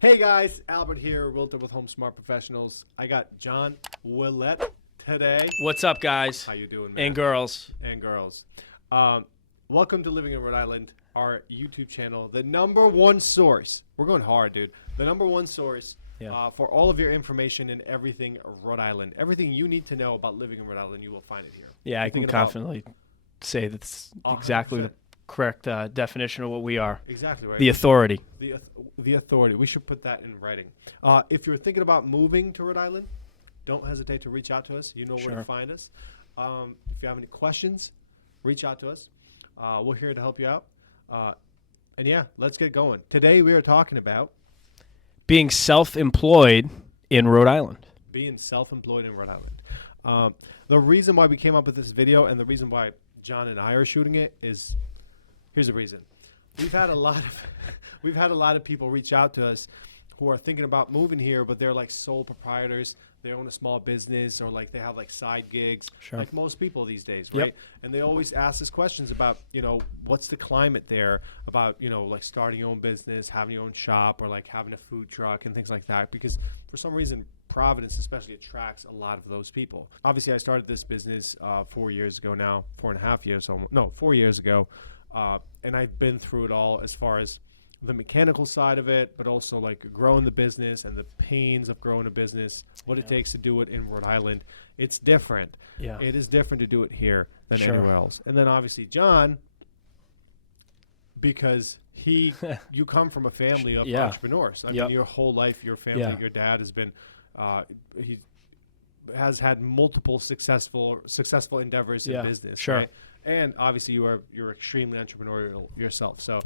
Hey guys, Albert here, Realtor with Home Smart Professionals. I got John Willett today. What's up, guys? How you doing, man? And girls. And girls. Welcome to Living in Rhode Island, our YouTube channel, the number one source. We're going hard, dude. The number one source for all of your information and everything Rhode Island. Everything you need to know about living in Rhode Island, you will find it here. Yeah, I can confidently say that's exactly the correct definition of what we are. Exactly right. The authority. The authority. We should put that in writing. If you're thinking about moving to Rhode Island, don't hesitate to reach out to us. You know where to find us. If you have any questions, reach out to us. We're here to help you out. And yeah, let's get going. Today we are talking about being self-employed in Rhode Island. Being self-employed in Rhode Island. The reason why we came up with this video and the reason why John and I are shooting it is, here's the reason. We've had a lot of people reach out to us who are thinking about moving here, but they're like sole proprietors. They own a small business, or like they have like side gigs, like most people these days, right? And they always ask us questions about, what's the climate there, about, like starting your own business, having your own shop, or like having a food truck and things like that. Because for some reason, Providence especially attracts a lot of those people. Obviously, I started this business 4 years ago now, 4.5 years, 4 years ago. And I've been through it all as far as the mechanical side of it, but also like growing the business and the pains of growing a business, what it takes to do it in Rhode Island. It's different. Yeah. It is different to do it here than anywhere else. And then obviously John, because you come from a family of entrepreneurs. I mean, your whole life, your family, your dad has been, he has had multiple successful endeavors in business. Sure. Right? And obviously you're extremely entrepreneurial yourself. So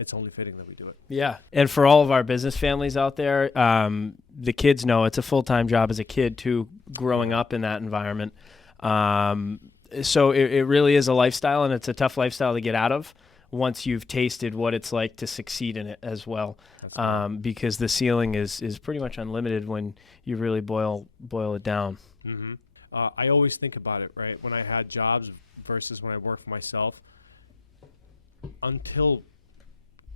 it's only fitting that we do it. Yeah. And for all of our business families out there, the kids know it's a full-time job as a kid too, growing up in that environment. So it really is a lifestyle, and it's a tough lifestyle to get out of once you've tasted what it's like to succeed in it as well. Because the ceiling is pretty much unlimited when you really boil it down. Mm-hmm. I always think about it, right? When I had jobs versus when I worked for myself. Until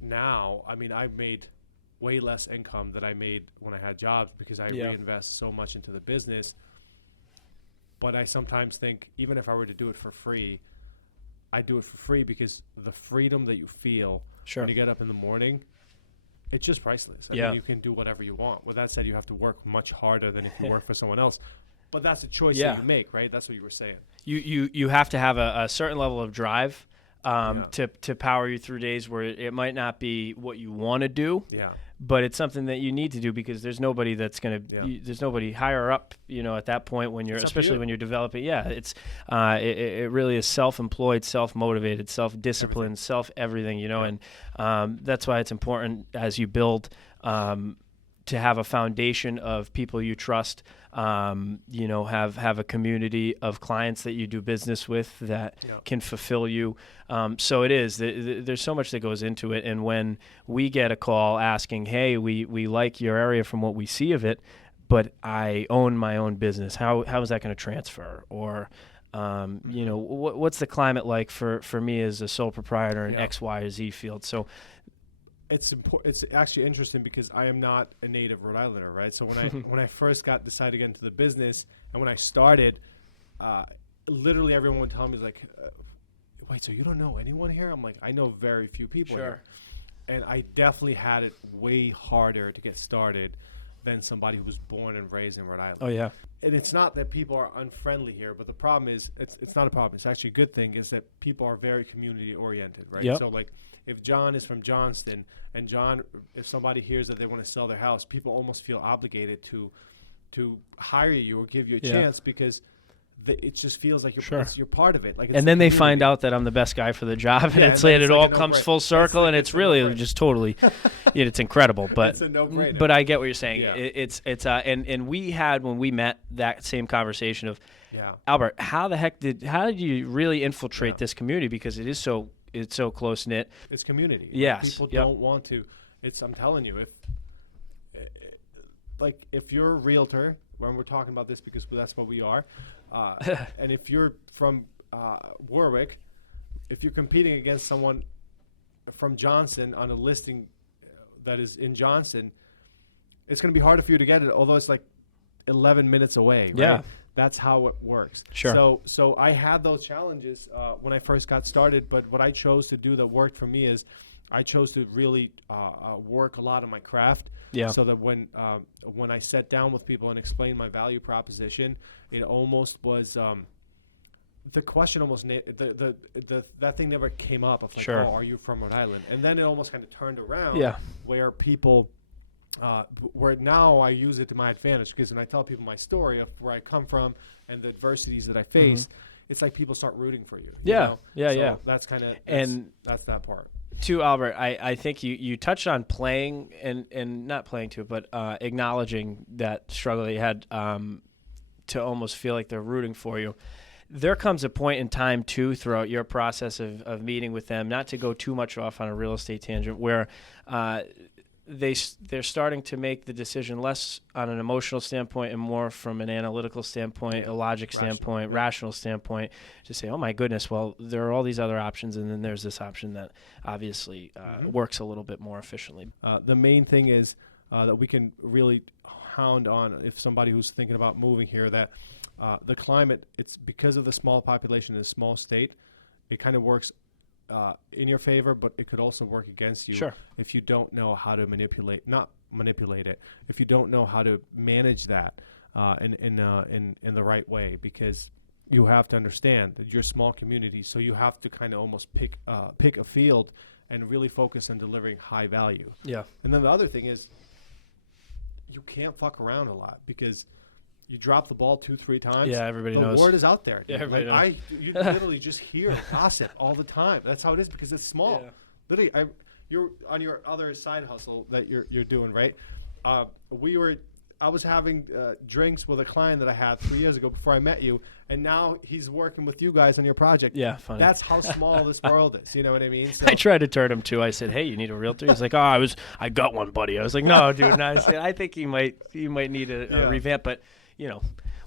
now, I mean, I've made way less income than I made when I had jobs because I reinvest so much into the business. But I sometimes think, even if I were to do it for free, I do it for free because the freedom that you feel when you get up in the morning, it's just priceless. I mean, you can do whatever you want. With that said, you have to work much harder than if you work for someone else. But that's a choice that you make, right? That's what you were saying. You have to have a certain level of drive to power you through days where it might not be what you want to do, but it's something that you need to do because there's nobody that's going to, there's nobody higher up, at that point when you're, especially when you're developing. It's, it really is self-employed, self-motivated, self-disciplined, everything, and that's why it's important as you build, to have a foundation of people you trust, have a community of clients that you do business with that can fulfill you. So it is. There's so much that goes into it. And when we get a call asking, hey, we like your area from what we see of it, but I own my own business, how is that going to transfer? Or, what's the climate like for me as a sole proprietor in X, Y, or Z field? So it's actually interesting because I am not a native Rhode Islander, right? So when I first decided to get into the business, and when I started, literally everyone would tell me like, "Wait, so you don't know anyone here?" I'm like, "I know very few people here," and I definitely had it way harder to get started than somebody who was born and raised in Rhode Island. Oh yeah. And it's not that people are unfriendly here, but the problem is it's not a problem. It's actually a good thing is that people are very community oriented, right? Yep. So like if John is from Johnston and if somebody hears that they want to sell their house, people almost feel obligated to hire you or give you a chance because it just feels like you're part of it. Like, and then they find out that I'm the best guy for the job, and it all comes full circle, and it's really just totally, it's incredible. But it's a no-brainer. But I get what you're saying. Yeah. And we had when we met that same conversation of, Albert, how did you really infiltrate this community, because it's so close knit. It's community. Yes. People don't want to. I'm telling you, if you're a realtor, when we're talking about this because that's what we are, and if you're from Warwick, if you're competing against someone from Johnson on a listing that is in Johnson, it's going to be harder for you to get it, although it's like 11 minutes away. Right? Yeah. That's how it works. Sure. So I had those challenges when I first got started, but what I chose to do that worked for me is I chose to really work a lot on my craft. Yeah. So that when I sat down with people and explained my value proposition, it almost was the question almost that thing never came up of like, sure. oh, are you from Rhode Island? And then it almost kind of turned around. Yeah. Where people. Where now I use it to my advantage, because when I tell people my story of where I come from and the adversities that I faced, it's like people start rooting for you. Yeah, you know? yeah. That's kind of that's that part. To Albert, I think you touched on playing and not playing to it, but acknowledging that struggle that you had to almost feel like they're rooting for you. There comes a point in time, too, throughout your process of meeting with them, not to go too much off on a real estate tangent, where they're starting to make the decision less on an emotional standpoint and more from an analytical standpoint, a logic standpoint, rational standpoint, to say, oh my goodness, well, there are all these other options, and then there's this option that obviously works a little bit more efficiently. The main thing is that we can really hound on, if somebody who's thinking about moving here, that the climate, it's because of the small population in a small state, it kind of works in your favor, but it could also work against you if you don't know how to not manipulate it. If you don't know how to manage that in the right way, because you have to understand that you're a small community, so you have to kind of almost pick a field and really focus on delivering high value. Yeah. And then the other thing is, you can't fuck around a lot, because you drop the ball 2-3 times. Yeah, everybody knows. The word is out there. Yeah, everybody knows. You literally just hear gossip all the time. That's how it is, because it's small. Yeah. Literally, you're on your other side hustle that you're doing, right? I was having drinks with a client that I had 3 years ago before I met you, and now he's working with you guys on your project. Yeah, funny. That's how small this world is. You know what I mean? So I tried to turn him too. I said, "Hey, you need a realtor?" He's like, "Oh, I got one, buddy." I was like, "No, dude." And I said, "I think he might need a revamp." But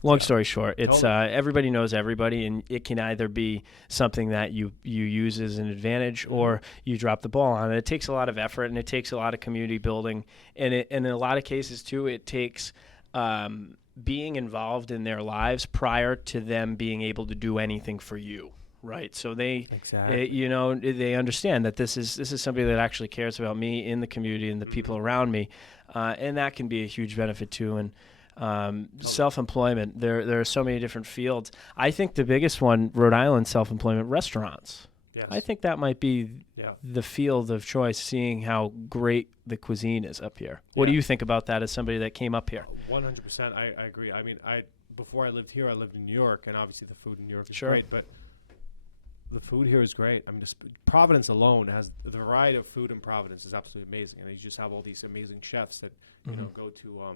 long story short, it's everybody knows everybody, and it can either be something that you use as an advantage, or you drop the ball on it. It takes a lot of effort, and it takes a lot of community building, and in a lot of cases too, it takes being involved in their lives prior to them being able to do anything for you. Right, so they understand that this is somebody that actually cares about me in the community and the people around me, and that can be a huge benefit too. And self-employment, there are so many different fields. I think the biggest one, Rhode Island self-employment, restaurants. Yes. I think that might be the field of choice, seeing how great the cuisine is up here. What do you think about that as somebody that came up here? 100%, I agree. I mean, before I lived here, I lived in New York, and obviously the food in New York is great, but the food here is great. I mean, just Providence alone has the variety of food in Providence is absolutely amazing, and you just have all these amazing chefs that go to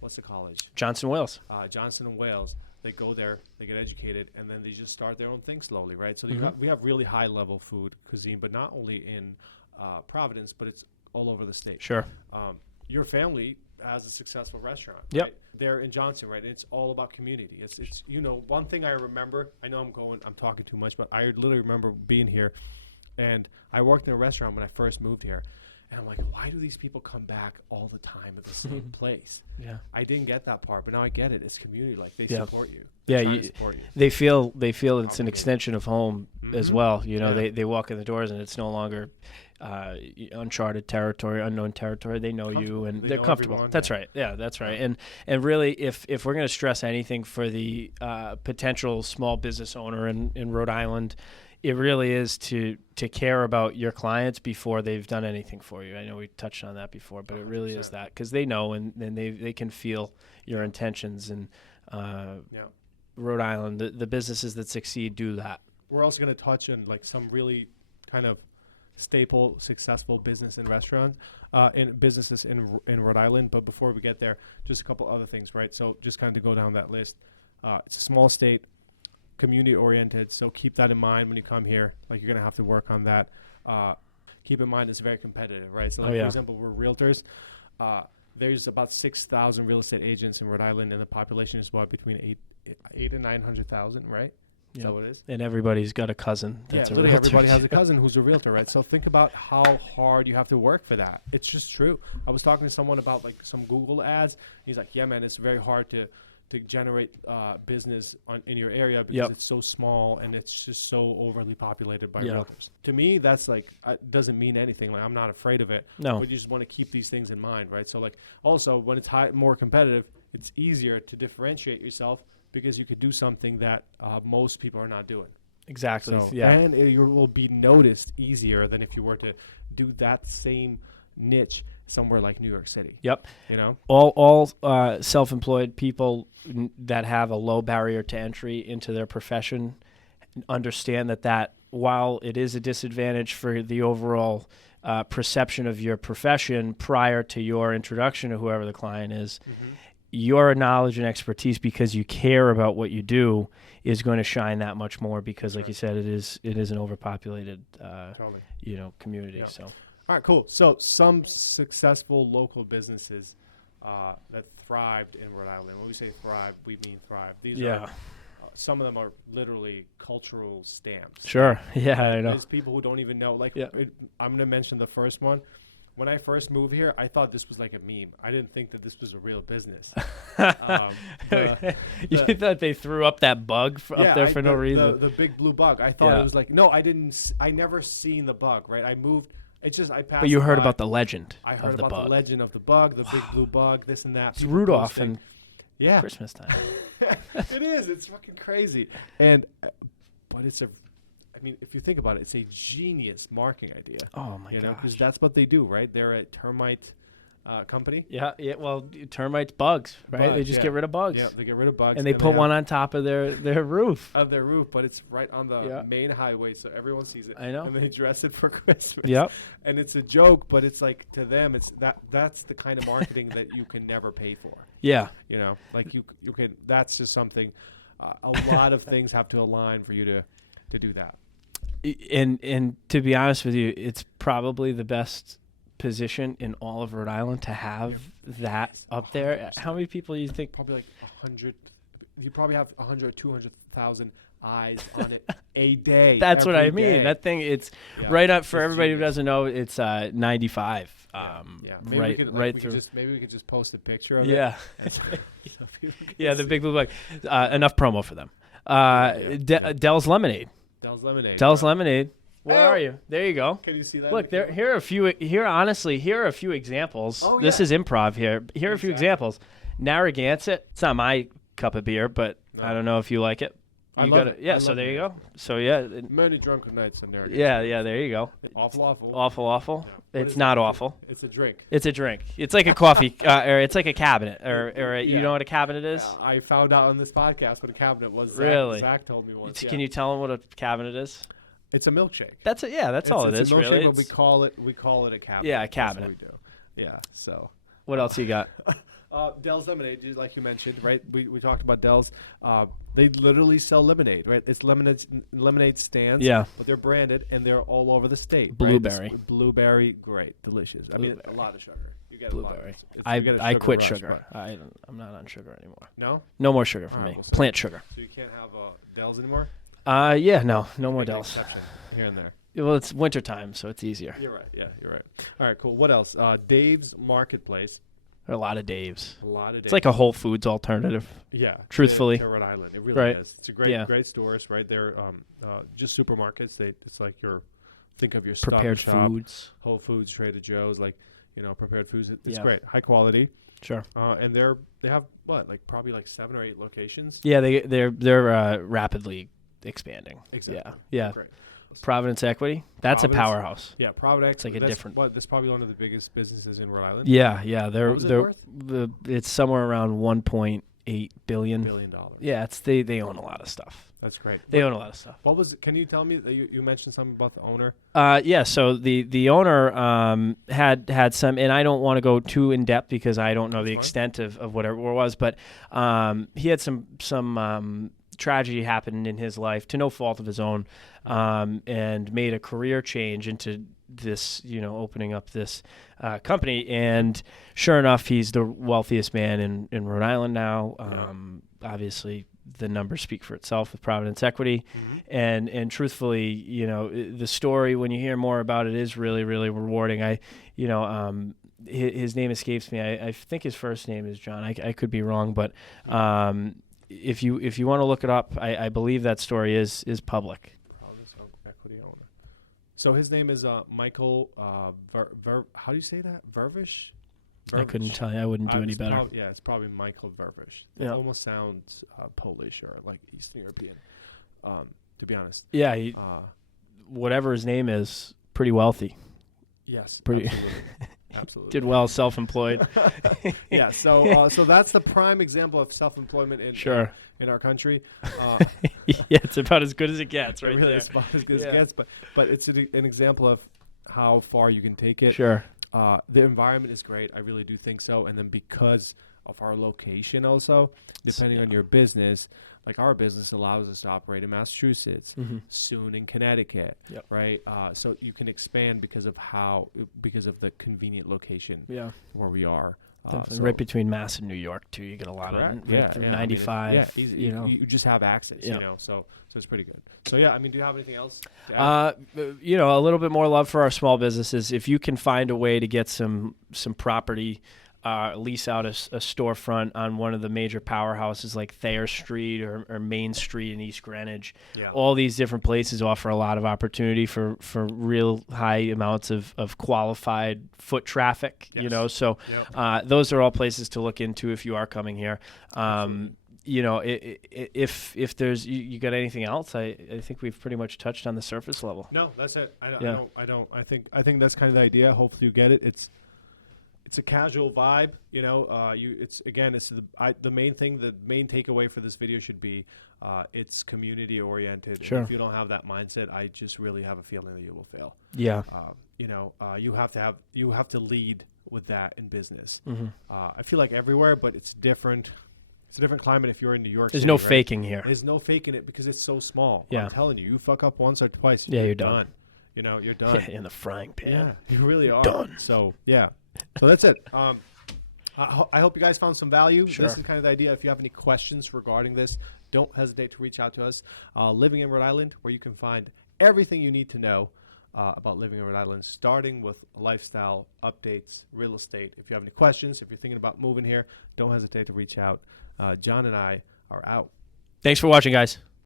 what's the college? Johnson Wales. Johnson and Wales. They go there, they get educated, and then they just start their own thing slowly, right? So we have really high level food cuisine, but not only in Providence, but it's all over the state. Sure. Your family has a successful restaurant. Yep. Right? They're in Johnson, right? And it's all about community. It's one thing I remember. I know I'm talking too much, but I literally remember being here, and I worked in a restaurant when I first moved here. And I'm like, why do these people come back all the time at the same place? Yeah, I didn't get that part, but now I get it. It's community, like they support you. Support you. They feel it's an extension of home as well. They walk in the doors and it's no longer uncharted territory, unknown territory. They know you and they're comfortable. Everyone. That's right. Yeah, that's right. And really, if we're going to stress anything for the potential small business owner in Rhode Island, it really is to care about your clients before they've done anything for you. I know we touched on that before, but 100%. It really is that, because they know and they can feel your intentions. And Rhode Island, the businesses that succeed do that. We're also going to touch on like some really kind of staple successful business and restaurants in businesses in Rhode Island. But before we get there, just a couple other things, right? So just kind of to go down that list. It's a small state. Community oriented, so keep that in mind when you come here. Like, you're gonna have to work on that. Keep in mind it's very competitive, right? So, for example, we're realtors. There's about 6,000 real estate agents in Rhode Island, and the population is about between 8 and 900,000, right? Is that what it is? And everybody's got a cousin that's a realtor. Everybody has a cousin who's a realtor, right? So think about how hard you have to work for that. It's just true. I was talking to someone about like some Google ads. He's like, yeah, man, it's very hard to generate business in your area because it's so small and it's just so overly populated by realtors. To me, that's like doesn't mean anything. Like I'm not afraid of it. No. But you just want to keep these things in mind, right? So like also when it's more competitive, it's easier to differentiate yourself because you could do something that most people are not doing. Exactly. So, and it will be noticed easier than if you were to do that same niche somewhere like New York City. Yep. You know, all self-employed people that have a low barrier to entry into their profession understand that while it is a disadvantage for the overall perception of your profession prior to your introduction to whoever the client is, your knowledge and expertise, because you care about what you do, is going to shine that much more because, like you said, it is an overpopulated, community. Yeah. So, all right, cool. So, some successful local businesses that thrived in Rhode Island. When we say thrive, we mean thrive. These are some of them are literally cultural stamps. Sure. Yeah, I know. There's people who don't even know. Like, I'm going to mention the first one. When I first moved here, I thought this was like a meme. I didn't think that this was a real business. You thought they threw up that bug up there for no reason? The big blue bug. I thought it was like, no, I didn't. I never seen the bug, right? I moved. It's just I passed. But you heard about the legend I heard of the about bug. The legend of the bug, the big blue bug, this and that. It's Rudolph and Christmas time. It is. It's fucking crazy. But it's I mean, if you think about it, it's a genius marketing idea. Oh my god! Because that's what they do, right? They're a termite company. Yeah. Well, termites, bugs, right? They just get rid of bugs. Yeah, they get rid of bugs, and they put one on top of their roof. Of their roof, but it's right on the main highway, so everyone sees it. I know. And they dress it for Christmas. Yep. And it's a joke, but it's like to them, it's that's the kind of marketing that you can never pay for. Yeah. You know, like you can. That's just something. A lot of things have to align for you to do that. And to be honest with you, it's probably the best position in all of Rhode Island to have that up there. 100%. How many people do you think? Probably like 100. You probably have 100, 200,000 eyes on it a day. That's what I mean. Day. That thing, it's right up for everybody who doesn't know. It's 95. Maybe right through. Maybe we could just post a picture of it. Yeah, the big blue bug. Enough promo for them. Dell's Lemonade. Dell's Lemonade. Where are you? There you go. Can you see that? Look, here are a few. Here are a few examples. Oh, this is improv here. Here are a few examples. Narragansett. It's not my cup of beer, but I don't know if you like it. I love it. Yeah. So there you go. So yeah. Many drunken nights in Narragansett. Yeah. There you go. Awful. Yeah. It's not awful. It's a drink. It's a drink. It's like a coffee, or it's like a cabinet, you know what a cabinet is? I found out on this podcast what a cabinet was. Really? Zach told me once. Can you tell them what a cabinet is? It's a milkshake. That's it. Yeah, that's all it is. It's a milkshake, really. But we call it a cabinet. Yeah, a cabinet. That's what we do. Yeah. So. What else you got? Dell's Lemonade, like you mentioned, right? We talked about Dell's. They literally sell lemonade, right? It's lemonade stands. Yeah. But they're branded and they're all over the state. Blueberry. Right? Blueberry, great, delicious. Blueberry. I mean, a lot of sugar. You get blueberry. I quit rush, sugar. I'm not on sugar anymore. No. No more sugar for me. Well, Plant sugar. So you can't have Dell's anymore. No more Dell's. Exception here and there. Well, it's wintertime, so it's easier. You're right. Yeah, you're right. All right, cool. What else? Dave's Marketplace. There are a lot of Daves. It's like a Whole Foods alternative. Yeah. Truthfully. To Rhode Island. It really is. It's a great stores, right? They're just supermarkets. It's like think of your prepared Stop and foods. Shop, Whole Foods, Trader Joe's, prepared foods. It's great. High quality. Sure. And they have probably 7 or 8 locations. Yeah, they're rapidly expanding. Exactly. Yeah. Great. Providence Equity. That's a powerhouse. Yeah, Providence. It's like a different. That's probably one of the biggest businesses in Rhode Island. Yeah. It's somewhere around $1.8 billion. Yeah, they own a lot of stuff. That's great. They own a lot of stuff. What was? Can you tell me that you mentioned something about the owner? Yeah. So the owner had some, and I don't want to go too in depth because I don't know the extent of whatever it was, but he had some tragedy happened in his life to no fault of his own, and made a career change into this, opening up this company. And sure enough, he's the wealthiest man in Rhode Island now. Obviously, the numbers speak for itself with Providence Equity. And truthfully, the story, when you hear more about it, is really, really rewarding. His name escapes me. I think his first name is John. I could be wrong, but if you want to look it up, I believe that story is public. Providence Equity owner. So his name is Michael. How do you say that? Vervish. I couldn't tell you. I wouldn't do any better. It's probably Michael Vervish. It almost sounds Polish or like Eastern European. To be honest. Yeah. Whatever his name is, pretty wealthy. Yes. Pretty. Absolutely. Did well, self-employed. Yeah, so that's the prime example of self-employment in our country. It's about as good as it gets, right? It's about as good as it gets, but it's an example of how far you can take it. Sure. The environment is great. I really do think so. And then because of our location also, depending on your business, like our business allows us to operate in Massachusetts, soon in Connecticut, right? So you can expand because of the convenient location where we are. Right between Mass and New York too. You get a lot of through 95. Easy. You just have access, so it's pretty good. So do you have anything else? A little bit more love for our small businesses. If you can find a way to get some property, lease out a storefront on one of the major powerhouses like Thayer Street or Main Street in East Greenwich. All these different places offer a lot of opportunity for real high amounts of qualified foot traffic, so those are all places to look into if you are coming here. If there's you got anything else, I think we've pretty much touched on the surface level. No, that's it. I don't. I think that's kind of the idea. Hopefully you get it. It's a casual vibe, it's the main thing, the main takeaway for this video should be, it's community oriented. Sure. And if you don't have that mindset, I just really have a feeling that you will fail. Yeah. You have to lead with that in business. I feel like everywhere, but it's different. It's a different climate if you're in New York There's City, no right? faking here. There's no faking it because it's so small. Yeah. I'm telling you, you fuck up once or twice, you're done. You're done. Yeah, in the frying pan. Yeah, you really are. Done. So that's it. I hope you guys found some value. Sure. This is kind of the idea. If you have any questions regarding this, don't hesitate to reach out to us. Living in Rhode Island, where you can find everything you need to know about living in Rhode Island, starting with lifestyle updates, real estate. If you have any questions, if you're thinking about moving here, don't hesitate to reach out. John and I are out. Thanks for watching, guys.